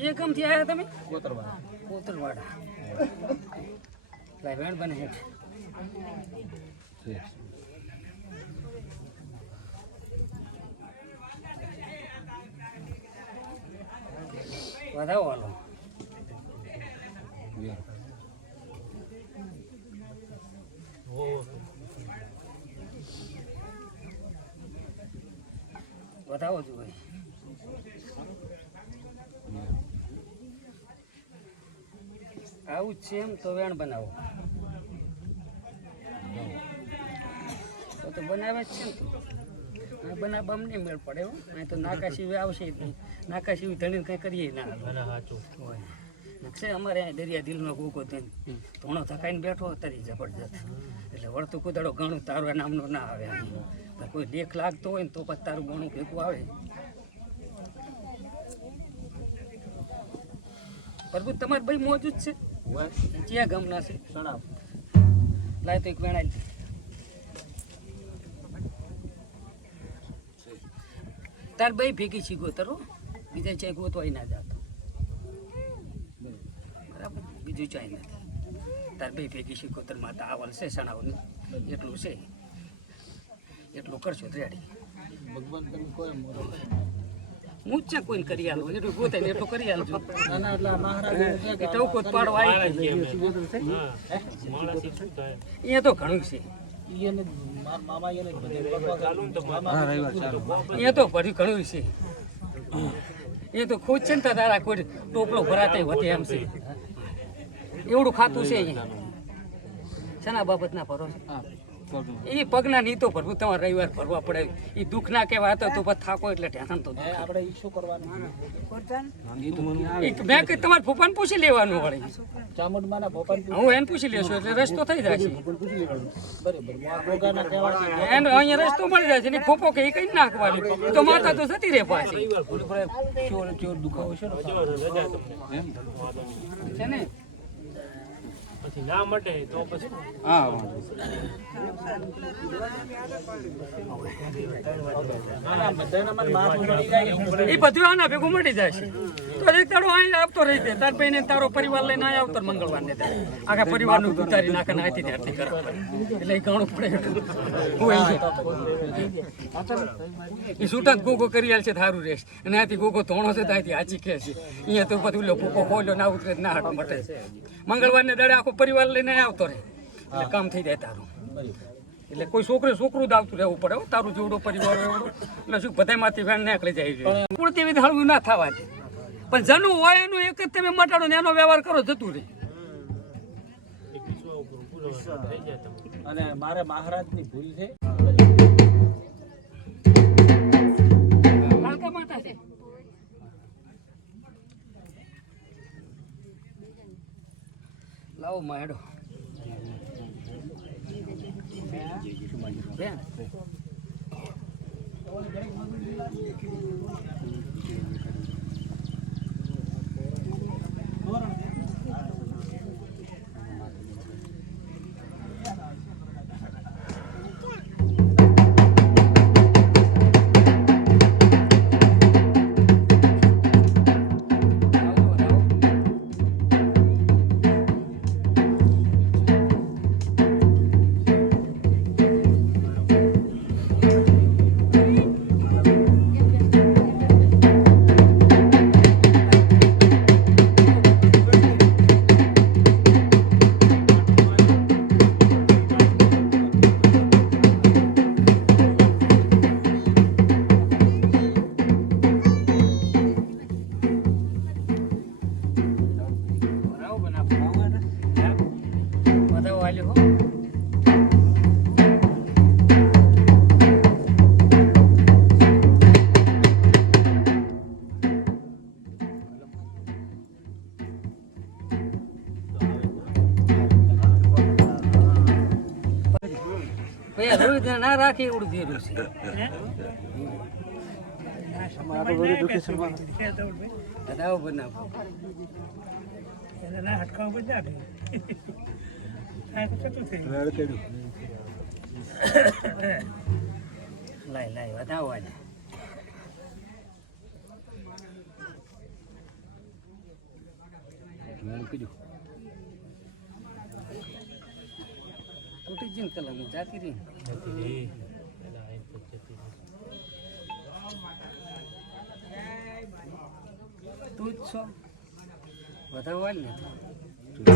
જે ગામથી આવ્યા તમે? કોતરવા કોતરવાડા. લાય બને હેઠ. વધાવો હાલો. વધાવો છું ભાઈ આવું છે એમ તો વેણ બનાવો. તો તો બનાવે જ છે ને બનાવવામાં નહીં મેળ પડે એવું અહીં તો નાકા સિવાય આવશે જ નહીં. નાકા સિવાય ધણીને કંઈ કરીએ ના. હોય. નકશે અમારે અહીં દરિયા દિલનો કૂકો થઈને ધોણો થકાઈને બેઠો તરી જબરજસ્ત. એટલે વળતું કુદાડો ઘણું તારું નામનો ના આવે. કોઈ દેખ લાગતો હોય ને તો પછી તારું ઘણું ભેગું આવે. પ્રભુ તમારે ભાઈ મોજુદ છે? ક્યાં ગમના છે. સણાવ લાય તો એક વેણાય તાર ભાઈ ભેગી છી ગોતરો બીજા ચાય ગોતવાય ના જાતો. બરાબર? બીજું ચાય નથી તાર ભાઈ ભેગી છી ગોતર માતા આવલ છે સણાવનું એટલું છે. એટલું કરશો રેડી. ભગવાન તમે કોઈ મોરો. હું જ છે કોઈને કરી આલું એટલું ગોતે ને એટલું કરી આલજો. નાના એટલે ટવકો જ પાડવા આવી અહીંયા તો ઘણું છે. એને મારા મામા એને બધે મામા અહીંયા તો ભર્યું ઘણું છે. એ તો ખુદ છે ને તો તારા કોઈ ટોપલો ભરાતે વધે એમ છે. એવડું ખાતું છે અહીંયા. શેના બાબતના ભરો હા. એ પગના નહીં તો ભરવું તમારે રવિવાર ભરવા પડે. એ દુઃખ ના કહેવા હતો તો પછી થાકો એટલે ટેન્શન તો આપણે શું કરવાનું? મેં કે તમારે ફૂફાને પૂછી લેવાનું વળી. ચામુંડમાના હું એને પૂછી લેશું એટલે રસ્તો થઈ જાય છે. એનો અહીંયા રસ્તો મળી જાય છે ને ફોફો કે એ કઈ નાખવાની? તો માતા તો જતી રહે પાછી. ચોર ચોર દુખાવો છે ને? પછી ના મટે તો પછી હા આના એ બધું ભેગું મટી જાય છે. તો એક દાડો અહીં આવતો રહી જાય. તાર ભાઈને તારો પરિવાર લઈને અહીં આવતો મંગળવાર ને તારે આખા પરિવારનું ઉતારી નાખે ને આથી ત્યારથી કરે એટલે એ ઘણું પડે હું એમ એ છૂટા ગોગો કરી આલ છે સારું રહેશે અને આથી ગોગો ધોણો છે તો અહીંથી હાચી કે છે. અહીંયા તો બધું લો ભૂકો ખોલ્યો ના ઉતરે ના હાટ મટે. મંગળવારને દાડે આખો પરિવાર લઈને આવતો રહે. એટલે કામ થઈ જાય તારું. એટલે કોઈ છોકરે છોકરું જ આવતું રહેવું પડે. તારું જેવડો પરિવાર એવડો. એટલે શું બધામાંથી વેણ નીકળી જાય છે. પૂરતી વિધ હળવું ના થવા દે. પણ જનું હોય એનું એક જ તમે મટાડો ને એનો વ્યવહાર કરો જતું રહે. અને મારે મહારાજની ભૂલ છે. માતા છે. લાવો માયડો. બેન રોહિત ના રાખે એવડું ધીરું છે બનાવો. બનાવો લાય લાય વધાવો કર્યું તૂટી જીન કલમ જાતી રહી. તું જ છો. વધારવા ને? તો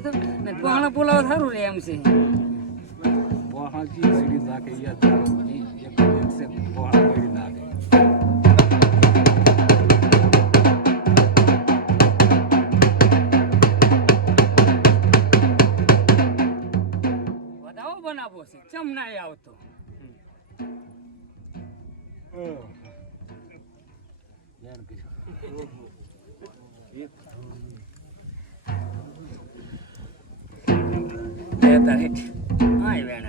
તો ને કોણ પુલાવ સારું રે એમ છે. વધાવો બનાવવો છે ચમ ના આવતો. એક બે તારીખ હા વેણ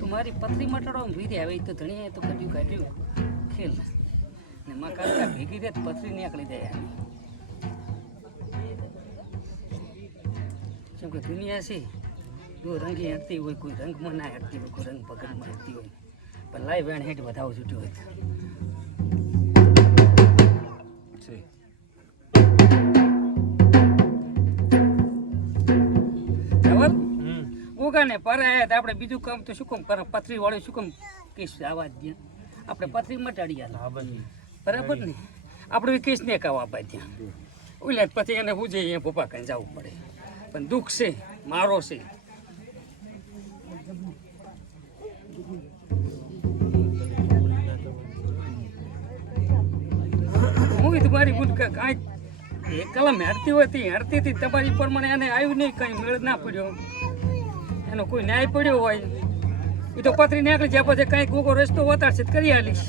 તમારી પતરી મટાડો ભીરી આવે તો ધણીએ તો કર્યું કાઢ્યું. ખેલ. ને માં કાકા ભેગી રે તો પતરી નીકળી જાય. કે દુનિયા છે. જો રંગી હટતી હોય કોઈ રંગમાં ના હટતી હોય કોઈ રંગ પગડમાં હટતી હોય. પણ લાઈ વેણ હેઠ વધાવો છૂટ્યો હોય. ઉગાને પર તો આપણે બીજું કામ તો શું કામ પર પથરી વાળું શું કામ કેસ આવા જ દે આપણે પથરી મટાડી આલા. બરાબર ને? આપણે કેસ ને કાવા આપા ત્યાં ઓલે પછી એને હું જઈએ પપ્પા કઈ જવું પડે. પણ દુઃખ છે, મારો છે. હું તમારી ભૂલ કે કાંઈ કલમ હેરતી હોય તે હેરતી હતી, તમારી પ્રમાણે એને આવ્યું નહીં, કંઈ મેળ ના પડ્યો. એનો કોઈ ન્યાય પડ્યો હોય. એ તો પથરી નીકળી જાય, પછી કાંઈક કોકો રસ્તો વતાડશે કરી આલીશ.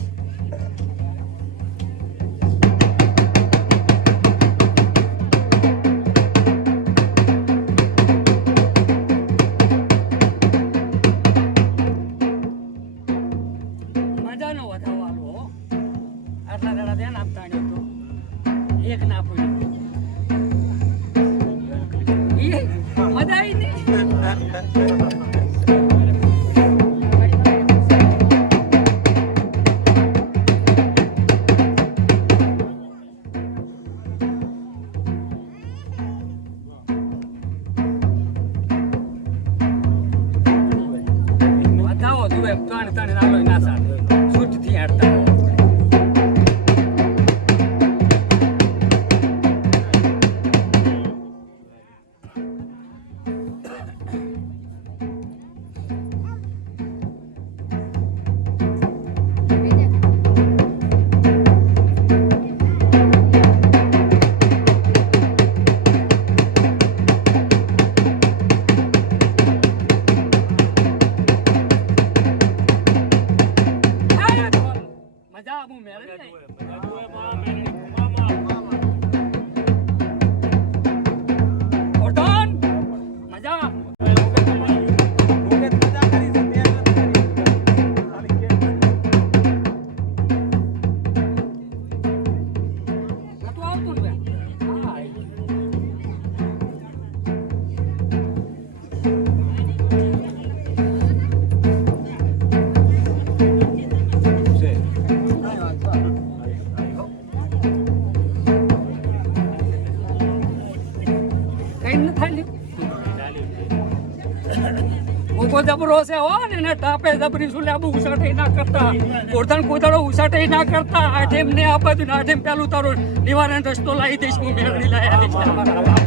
જબરો છે હો ને એને ટાપે જબરી શું લાબુ ઉસાટે ના કરતા. કોરધણ કોદાળો ઉસાટે ના કરતા. આઠેમ ને આ બાજુ ને પેલું તારો નિવારણ રસ્તો લાવી દઈશ હું મેળવી લાયા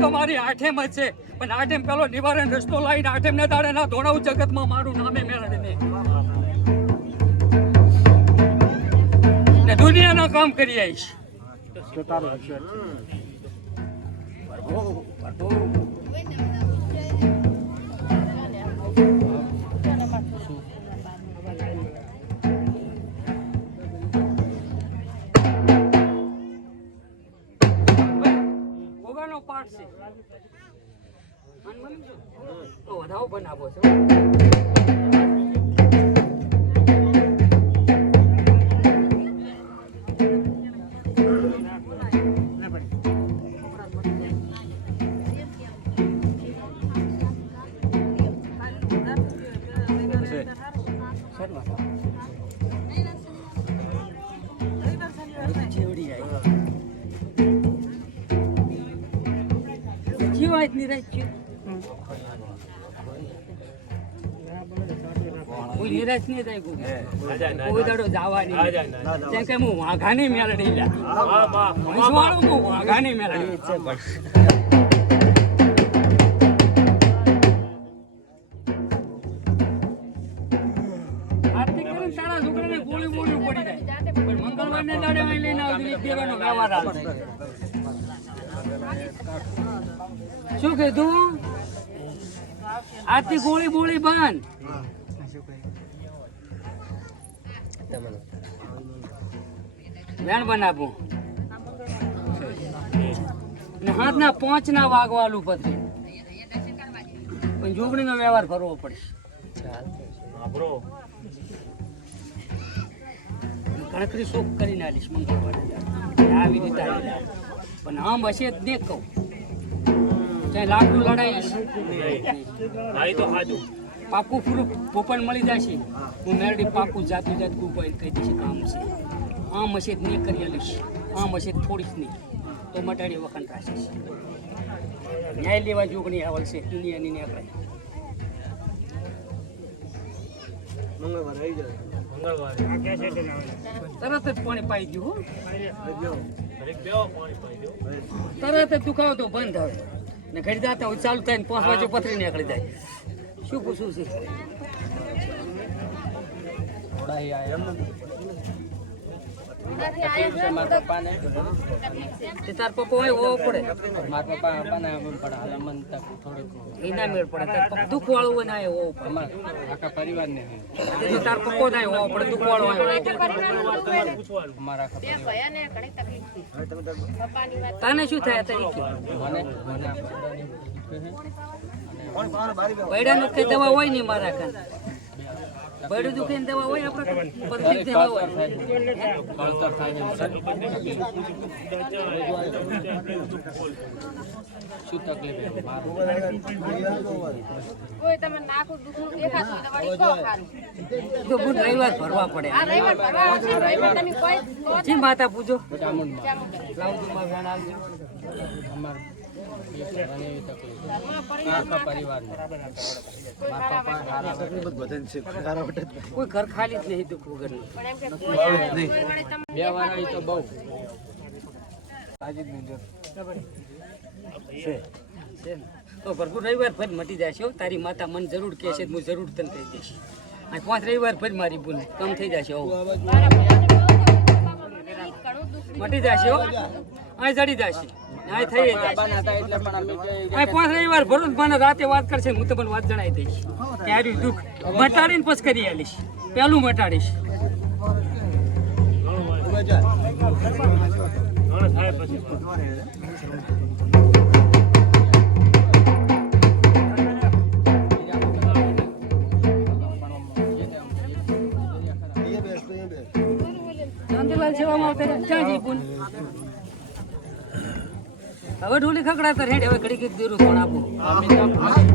તો મારી આઠેમ જ છે. પણ આઠેમ પેલો નિવારણ રસ્તો લાવીને આઠેમ ને દાડે ના ધોળાવું જગતમાં મારું નામે મેળવીને ને દુનિયાના કામ કરી આવીશ. પાઠ છે. તો વધાવો બનાવો છો જીવાય જ નહીં રહી ગયું. કોઈ નિરાશ નહીં થાય કોઈ. કોઈ દાડો જવાની જેમ કે હું વાઘાની લ્યા. ભેંસવાળો હું વાઘાની પડી જાય. પણ મંગળવારને દાડે લઈને આવતી દેવાનો વ્યવહાર આવે. શું કીધું? આથી ગોળી બોળી બંધ. વેણ બનાવું. હાથ હાથના પાંચ ના વાગવાલું પછી. પણ જોગણીનો વ્યવહાર કરવો પડે. ગણતરી શોખ કરીને આલીશ મંગળવારે. આવી રીતે. પણ આમ હશે જ નહીં કહું. ચાહે લાકડું લડાઈશ પાકું પૂરું પોપન મળી જશે. હું મેરડી પાકું જાતું જાત ગુપાઈ કહી દઈશ કામ છે આમ હશે જ નહીં કરી આલીશ. આમ હશે જ થોડીશ નહીં. તો મટાડી વખાણ થશે ન્યાય લેવા જોગણી આવડશે દુનિયાની ને આપણે. તરત જ પાણી પાઈ ગયું હો. તરત જ દુખાવો તો બંધ હવે. ને ઘડી દાતા હોય ચાલુ થાય ને પાંચ વાગે પથરી નીકળી જાય. શું પૂછવું છે? મારા પપ્પાને તે તાર પપ્પા હોય હોવો પડે. મારા પપ્પા આપણને આમ પણ હાલ મન તક થોડુંક એના મેળ પડે. તાર પપ્પો દુઃખ વાળું હોય ના એ હોવો પડે. અમાર આખા પરિવારને. તે તો તાર પપ્પો ના હોવો પડે દુઃખ વાળું હોય. તને શું થાય તરીકે મને મને છે. બૈડાનું દવા હોય નહીં મારા કાન બૈડું દુખે ની દવા હોય આપણે પરથી દવા હોય. કળતર થાય છે શું તકલીફ છે? કોઈ તમે નાખો દુખનું દેખાતું હોય તો ખારું. તો ગુડ રવિવાર ભરવા પડે. આ રવિવાર ભરવા આવશે, રવિવાર તમે કોઈ જી માતા પૂજો. ચામુંડમાં લાવજુમાં વેણ આવજો અમાર છે. કોઈ ઘર ખાલી જ નહીં દુઃખ બે વાળી તો બહુ. તો ભરપૂર રવિવાર ફરી મટી જશે હો. તારી માતા મન જરૂર કહે છે હું જરૂર તને કહી દઈશ. અને પાંચ રવિવાર ફરી મારી ભૂલ કમ થઈ જશે હો. મટી જશે અહીં જડી જશે અહીં થઈ એટલે પણ અમે પાંચ રવિવાર ભરો ને મને રાતે વાત કરશે ને હું તમને વાત જણાવી દઈશ. ત્યારે દુઃખ? મટાડીને પછી કરી આલીશ. પહેલું મટાડીશ. ચાંદીલાલ સેવામાં આવતા. ક્યાં જઈ પૂન? હવે ઢોલી ખકડાતા રેડ હવે ઘડી કંઈક દેરું કોણ આપું.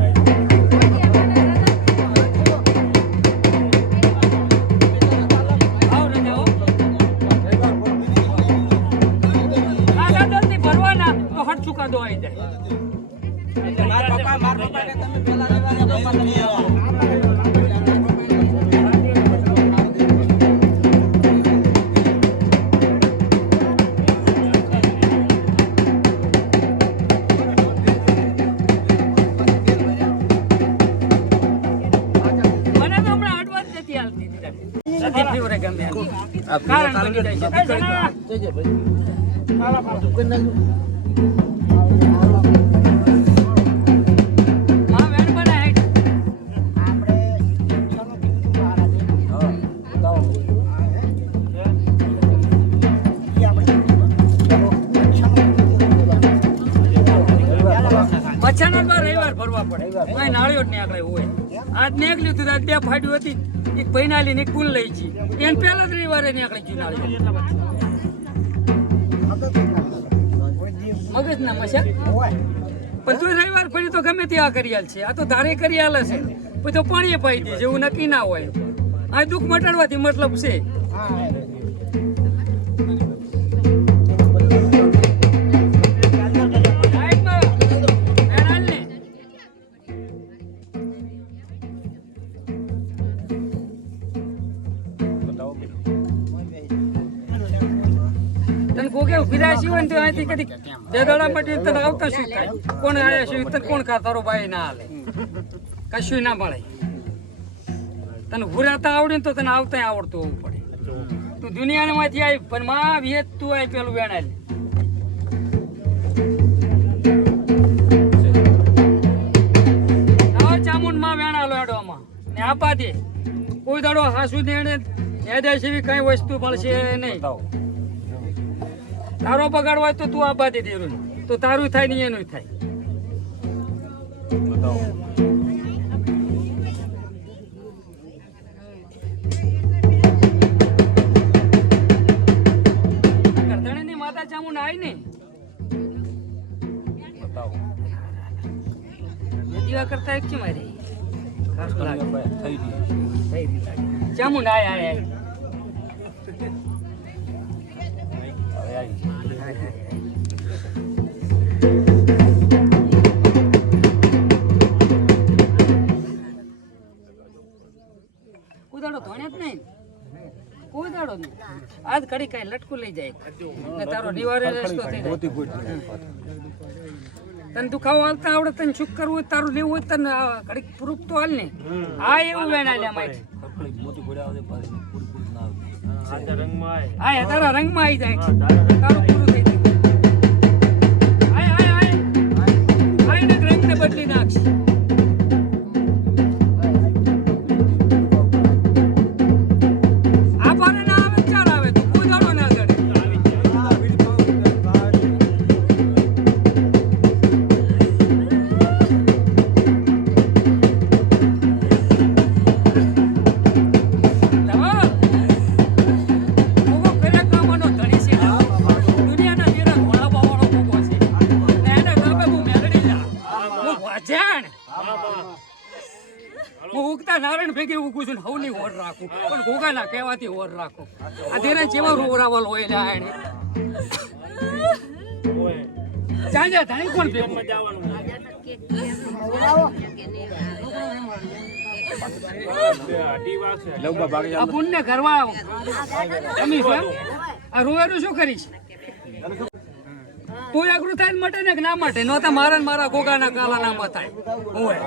ચુકાદો આવી જાય મારા પપ્પા મારા પપ્પા કે તમે પેલા રવિવારે કારણ બની જાય છે. ભાઈ. રવિવાર ફરવા પડે. કઈ નાળિયો જ નીકળે હોય. આજ નીકળ્યું હતું તો આજ બે ફાટ્યું હતી. એક પૈનાલી ને કુલ લઈ જી એને પહેલા જ રવિવારે નીકળી ગયું નાળિયો મગજ ના મશા પણ તું રવિવાર ફરી તો ગમે ત્યાં આ આલ છે. આ તો ધારે કરિયાલ છે પછી તો પાણીએ પાઈ દે જેવું નક્કી ના હોય. આ દુઃખ મટાડવાથી મતલબ છે. તને ઉભીરા ઊભી તો અહીંથી કદી બે દાડા માટે તને આવતા થાય? કોણ આયા છે? તને કોણ કા ભાઈ ના હાલે. કશું ના મળે. તને ભૂરાતા આવડે તો તને આવતા આવડતું હોવું પડે. તું દુનિયામાંથી આવી પણ માં વિયત તું આવી પેલું વેણાય નવા વેણા માં વેણાલો હેડવામાં ને આપા દે કોઈ દાડો હાસુ દેણે હેદે એવી કઈ વસ્તુ મળશે નહીં. તારો બગાડ હોય તો તું આપા દે દેરું તો તારું થાય ને એનું થાય. માતા ચામુંડ આવી ને. દીવા કરતા એક છે મારી. ચામુંડ આય આય. આય કોઈ દાડો જ નહીં. કુદાડો નહીં. આજ ઘડી કઈ લટકું લઈ જાય. ને તારો નિવારે રસ્તો થઈ જાય. તને દુખાવો હાલતા આવડે તને શું કરવું હોય? તારું લેવું હોય તને કડીક ઘડીક પ્રૂફ તો હાલ ને. આ એવું વેણા લે માહિતી આ તારા રંગમાં આવી જાય. તારું પૂરું ઉગું છું ને હવની ઓર રાખું પણ ગોગાના કહેવાથી ઓર રાખું આ ધીરે જેવા રોરાવલ હોય લે આ એને. ઓય. જ્યાં જ્યાં ધણી કોણ ભેગું. આ પુણ્ય કરવા તમે આ રોવાનું શું કરીશ કોઈ આગળ થાય ને મટે ને કે ના મટે નતા મારા મારા ગોગા ગોગાના કાલા ના મતાય હોય.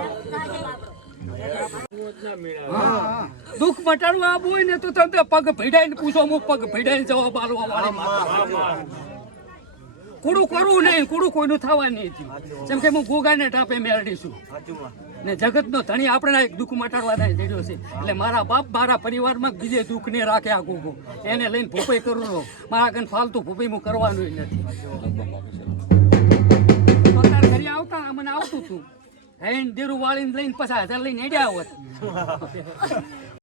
દુઃખ મટાડવા આવું હોય ને તો તમે પગ ભીડાઈને પૂછો, અમુક પગ ભીડાઈને જવાબ આલવા વાળી કુડું કરવું નહીં, કુડું કોઈનું થવા નહીં જેમ કે હું ગોગાને ટાપે મેળવીશું. ને જગતનો ધણી આપણે એક દુઃખ મટાડવા થાય જડ્યો છે. એટલે મારા બાપ મારા પરિવારમાં બીજે દુઃખ ને રાખે આ ગોગો એને લઈને ભૂપાઈ કરું છું. મારા કન ફાલતુ ભૂપાઈ હું કરવાનું નથી. આવતા, મને આવતું હતું હેન દેરું વાળીને લઈને પચાસ હજાર લઈને હેડ્યા હોત.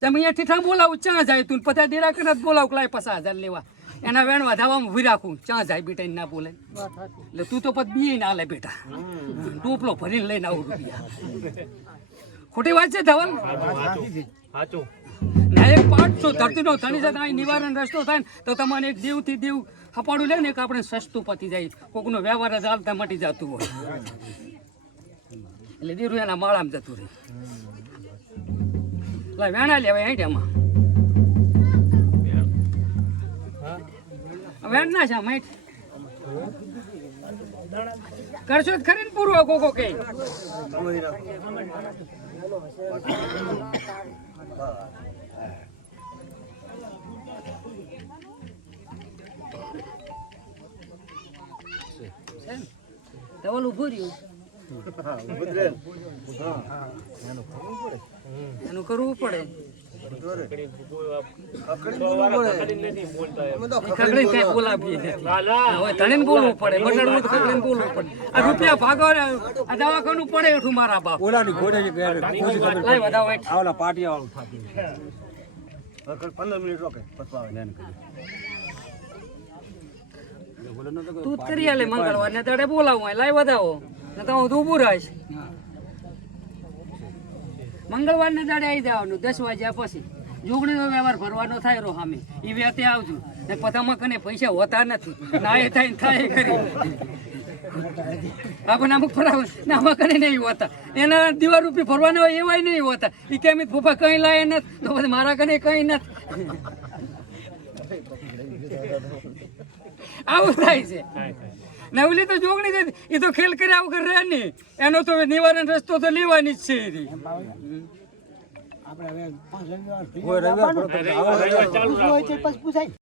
તમે અહીંયા ઠીઠા બોલાવું ચા જાય તું પચાસ ડેરા કરે બોલાવું લાય પચાસ હજાર લેવા. એના વેણ વધાવામાં ઊભી રાખું ચા જાય બેટા ના બોલે. એટલે તું તો પછી બી ના લે બેટા. ટોપલો ભરીને લઈને આવું રૂપિયા. ખોટી વાત છે ધવલ. ના એક પાઠ છો ધરતીનો ધણી છે અહીં નિવારણ રસ્તો થાય ને તો તમારે એક દેવથી દેવ હપાડું લે ને એક આપણે સસ્તું પતી જાય. કોકનો વ્યવહાર જ હાલતા મટી જતું હોય. એટલે દીરું એના માળામાં જતું રહ્યું એટલે વેણા લેવાય હેઠ એમાં વેણ ના છે આમ હેઠ કરશો જ ખરી ને પૂરો કોકો કઈ ઓલું ભૂર્યું એનું કરવું પડે. ખગડી કઈ બોલાવીએ નથી. હવે ધણીને બોલવું પડે બટાડવું તો ખગડીને બોલવું પડે. આ રૂપિયા ભાગો ને આ દવાખાનું પડે એઠું મારા બાપ. ઓલાની ઘોડે જે ગયા ઓછી ખબર લઈ વધાવો હેઠ. આ ઓલા પાટિયા વાળું પંદર મિનિટ રોકે તું કરી આલે મંગળવાર ને દાડે બોલાવું હોય લાઈ વધાવો. તો હું તો ઊભું રહીશ. મંગળવાર ને દાડે આવી જવાનું, દસ વાગ્યા પછી. જોગણીનો વ્યવહાર ભરવાનો થાય રો સામે. એ વ્યાતે આવજો. ને પતામાં કને પૈસા હોતા નથી. ના એ થાય થાય કરી નહીં હોતા. એના દિવાળ રૂપી ભરવાના હોય એવાય નહીં હોતા. એ કેમ ફૂફા કંઈ લાય નથી. તો મારા કને કઈ નથી. આવું થાય છે. નવલી તો જોગણી છે. એ તો ખેલ કરી વગર રહે નહીં. એનો તો નિવારણ રસ્તો તો લેવાની જ છે રવિવાર આવો ચાલુ